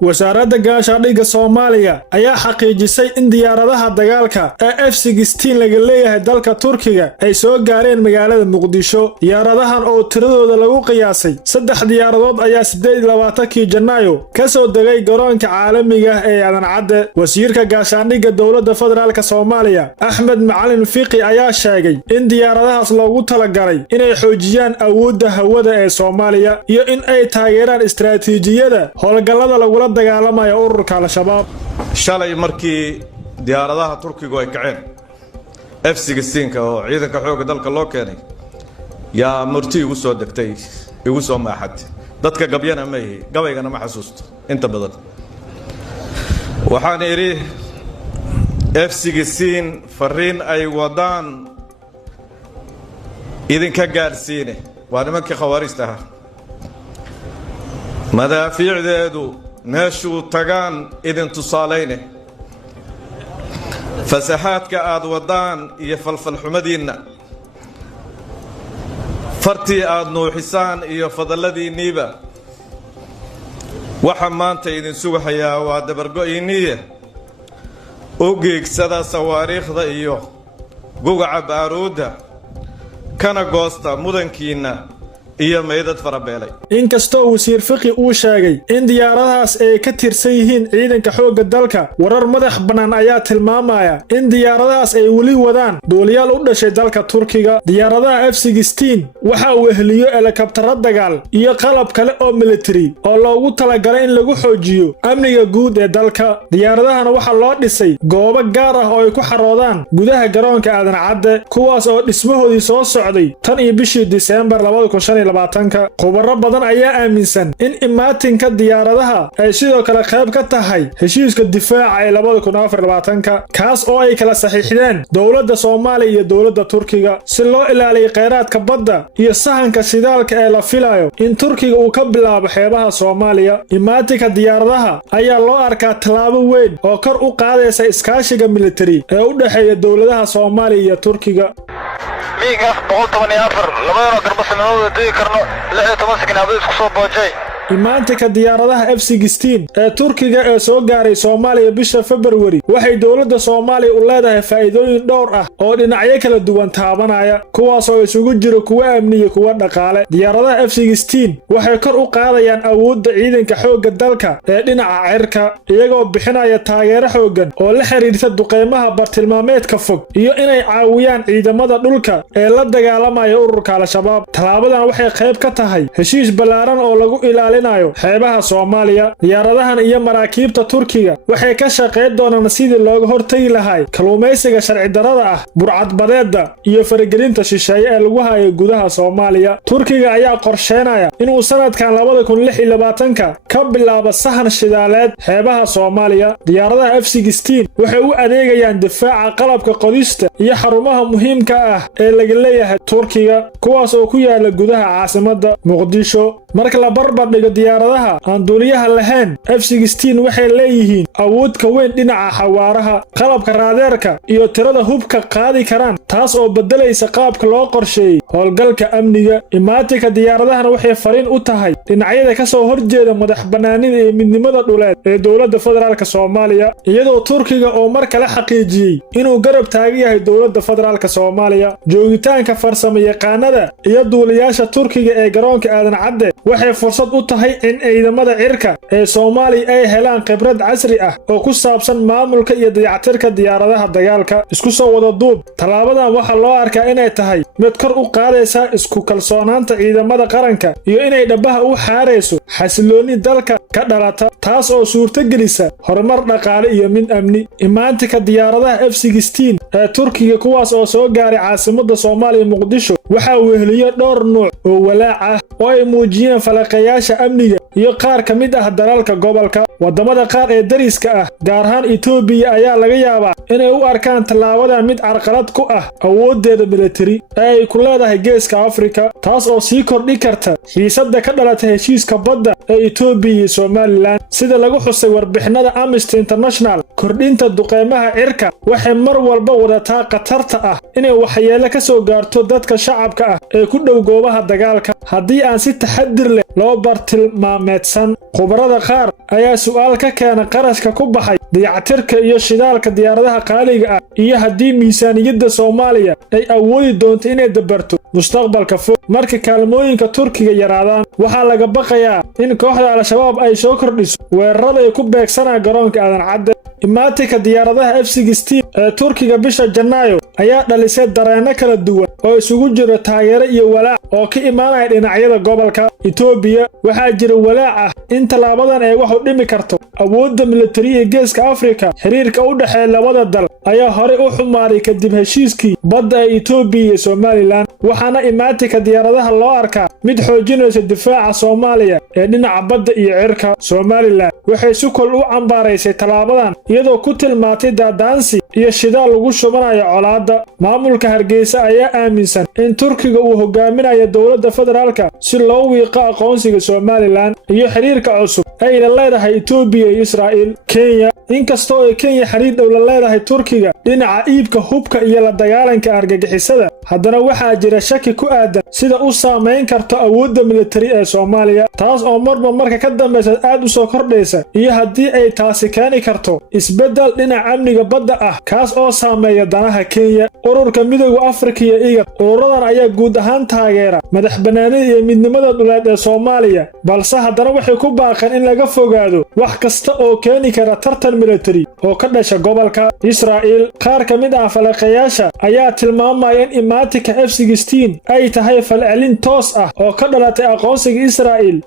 wasaaradda gaashaandhigga Soomaaliya ayaa xaqiijisay in diyaaradaha dagaalka ee F-16 laga leeyahay dalka Turkiga ay soo gaareen magaalada Muqdisho. Diyaaradahan oo tiradooda lagu qiyaasay 3 diyaaradood ayaa 28 Janaayo ka soo degay garoonka caalamiga ah ee Aadan Cadde. Wasiirka gaashaandhigga dowladda federaalka Soomaaliya Axmed Macalin Fiqi ayaa sheegay in diyaaradahaas loogu talagalay inay xoojiyaan awoodda hawada ee Soomaaliya iyo in ay taageeraan istiraatiijiyada howlgallada lagula dagaalamayo ururka Al-Shabaab. shalay markii diyaaradaha Turkiga ay kaceen F-16 oo ciidanka xoogga dalka loo keenay yaa martii ugu soo degtay igu soo maaxad dadka gabyana ma yahay gabaygana ma xasuusto inta badan waxaan iri F-16 fariin ay wadaan idinka gaarsiine waa nimankii khawaarijta ah madaafiicdeedu meeshuu tagaan idin tusaalayne fasaxaadka aad wadaan iyo falfalxumadiinna fartii aad nuuxisaan iyo fadalladiinniiba waxa maanta idin sugahayaa waa dabargo'iniye u geegsada sawaariikhda iyo gugaca baaruudda kana goosta mudankiinna iyo meydad farabeelay. Inkastoo wasiir Fiqi uu sheegay in diyaaradahaas ay ka tirsan yihiin ciidanka xoogga dalka, warar madax bannaan ayaa tilmaamaya in diyaaradahaas ay weli wadaan duuliyaal u dhashay dalka Turkiga. Diyaaradaha F-16 waxa uu heliyo helikabtaro dagaal iyo qalab kale oo military oo loogu talagalay in lagu xoojiyo amniga guud ee dalka. Diyaaradahan waxa loo dhisay goobo gaar ah oo ay ku xaroodaan gudaha garoonka Aadan Cadde, kuwaas oo dhismahoodii soo socday tan iyo bishii December 2025. Khubaro badan ayaa aaminsan in imaatinka diyaaradaha ay sidoo kale qayb ka tahay heshiiska difaaca ee 2024 kaas oo ay kala saxiixdeen dowladda Soomaaliya iyo dowladda Turkiga si loo ilaaliyo kheyraadka badda iyo sahanka shidaalka ee la filayo in Turkiga uu ka bilaabo xeebaha Soomaaliya. Imaatinka diyaaradaha ayaa loo arkaa tallaabo weyn oo kor u qaadaysa iskaashiga military ee u dhaxeeya dowladaha Soomaaliya iyo Turkiga. miiga 114 labadana garbasanadooda dii karno 16 sakinaabad isku soo boojay. Imaantika diyaaradaha F-16 ee Turkiga ee soo gaaray Soomaaliya bisha February waxay dowladda Soomaaliya u leedahay faa'iidooyin dhowr ah oo dhinacyo kala duwan taabanaya, kuwaas oo isugu jira kuwa amni iyo kuwa dhaqaale. Diyaaradaha F-16 waxay kor u qaadayaan awoodda ciidanka xoogga dalka ee dhinaca cirka, iyagoo bixinaya taageero xooggan oo la xiriirta duqeymaha bartilmaameedka fog iyo inay caawiyaan ciidamada dhulka ee la dagaalamaya ururka Al-Shabaab. Talaabadan waxay qayb ka tahay heshiis ballaaran oo lagu ilaalinayo xeebaha Soomaaliya. Diyaaradahan iyo maraakiibta Turkiga waxay ka shaqeyn doonaan sidii looga hortagi lahaa kalluumaysiga sharci darrada ah, burcadbadeedda iyo faragelinta shisheeye ee lagu hayo gudaha Soomaaliya. Turkiga ayaa qorsheynaya inuu sanadkan 2026 ka bilaabo sahan shidaaleed xeebaha Soomaaliya. Diyaaradaha F-16 waxay u adeegayaan difaaca qalabka qodista iyo xarumaha muhiimka ah ee laga leeyahay Turkiga, kuwaas oo ku yaala gudaha caasimadda Muqdisho. Marka la barbar dhigo diyaaradaha aan duuliyaha lahayn, F-16 waxay leeyihiin awood ka weyn dhinaca xawaaraha, qalabka raadeerka iyo tirada hubka qaadi karaan, taas oo bedelaysa qaabka loo qorsheeyay howlgalka amniga. Imaatinka diyaaradahan waxay fariin u tahay dhinacyada ka soo horjeeda madaxbannaanida iyo midnimada dhuleed ee dowladda federaalka Soomaaliya, iyadoo Turkiga oo mar kale xaqiijiyay inuu garab taagan yahay dowladda federaalka Soomaaliya. Joogitaanka farsamo yaqaanada iyo duuliyaasha Turkiga ee garoonka Aadan Cadde waxay fursad u tahay in ciidamada cirka ee Soomaaliya ay helaan khibrad casri ah oo ku saabsan maamulka iyo dayactirka diyaaradaha dagaalka. Isku soo wada duub, talaabadan waxaa loo arkaa inay tahay mid kor u qaadaysa isku kalsoonaanta ciidamada qaranka iyo inay dhabaha u xaareyso xasilooni dalka ka dhalata, taas oo suurtagelisa horumar dhaqaale iyo mid amni. Imaatinka diyaaradaha F-16 ee Turkiga kuwaas oo soo gaaray caasimadda Soomaaliya Muqdisho waxa uu heliyo dhowr nooc oo walaac ah oo ay muujiyeen falaqayaasha amniga iyo qaar ka mid ah dalalka gobolka. Wadamada qaar ee dariska ah, gaar ahaan Itoobiya, ayaa laga yaabaa inay u arkaan tallaabadan mid carqalad ku ah awoodeeda military ee ay ku leedahay Geeska Afrika, taas oo sii kordhi karta xiisadda ka dhalata heshiiska badda ee Itoobiya iyo Somaliland. Sida lagu xusay warbixinada Amnesty International, kordhinta duqeymaha cirka waxay mar walba wadataa khatarta ah inay waxyeello ka soo gaarto dadka shacabka ah ee ku dhow goobaha dagaalka haddii aan si taxadir leh loo bartilmaameedsan. Khubarada qaar ayaa su'aal ka keena qarashka ku baxay dayactirka iyo shidaalka diyaaradaha qaaliga ah iyo haddii miisaaniyadda Soomaaliya ay awoodi doonto inay dabarto mustaqbalka fog. Marka kaalmooyinka Turkiga yaraadaan, waxaa laga baqayaa in kooxda Al-Shabaab ay soo kordhiso weerarada ay ku beegsanayaan garoonka Aadan Cadde. imaatinka diyaaradaha F-16 ee Turkiga bisha Janaayo ayaa dhalisay dareenno kala duwan oo isugu jira taageero iyo walaac oo ka imaanaya dhinacyada gobolka. Itoobiya waxaa jira walaac ah in talaabadan ay wax u dhimi karto awoodda militari ee Geeska Afrika. Xiriirka u dhexeeya labada dal ayaa hore u xumaaday kadib heshiiskii badda ee Itoobiya iyo Somaliland, waxaana imaatinka diyaaradaha loo arkaa mid xoojinaysa difaaca Soomaaliya ee dhinaca badda iyo cirka. Somaliland waxay si kol u cambaaraysay talaabadan iyadoo ku tilmaantay daadaansi iyo shidaal lagu shubanayo colaadda. Maamulka Hargeysa ayaa aaminsan in Turkiga uu hogaaminayo dowladda federaalka si loo wiiqo aqoonsiga Somaliland iyo xiriirka cusub ay la leedahay Itoobiya iyo Israa'iil. Kenya inkastoo ay Kenya xiriir dhow la leedahay Turkiga dhinaca iibka hubka iyo la dagaalanka argagixisada, haddana waxaa jira shaki ku aadan sida uu saameyn karto awoodda militari ee Soomaaliya, taas oo marba marka ka dambaysa aad u soo kordhaysa, iyo haddii ay taasi keeni karto isbeddel dhinaca amniga badda ah kaas oo saameeya danaha Kenya. Ururka Midowga Afrika iyo IGAD ururadan ayaa guud ahaan taageera madaxbannaanida iyo midnimada dhuleed ee Soomaaliya, balse haddana waxay ku baaqeen in laga fogaado wax kasta oo keeni kara tartan militari oo ka dhasha gobolka. Israa'iil qaar ka mid ah falaqayaasha ayaa tilmaamaya in imaatinka F-16 ay tahay falcelin toos ah oo ka dhalatay aqoonsiga Israa'iil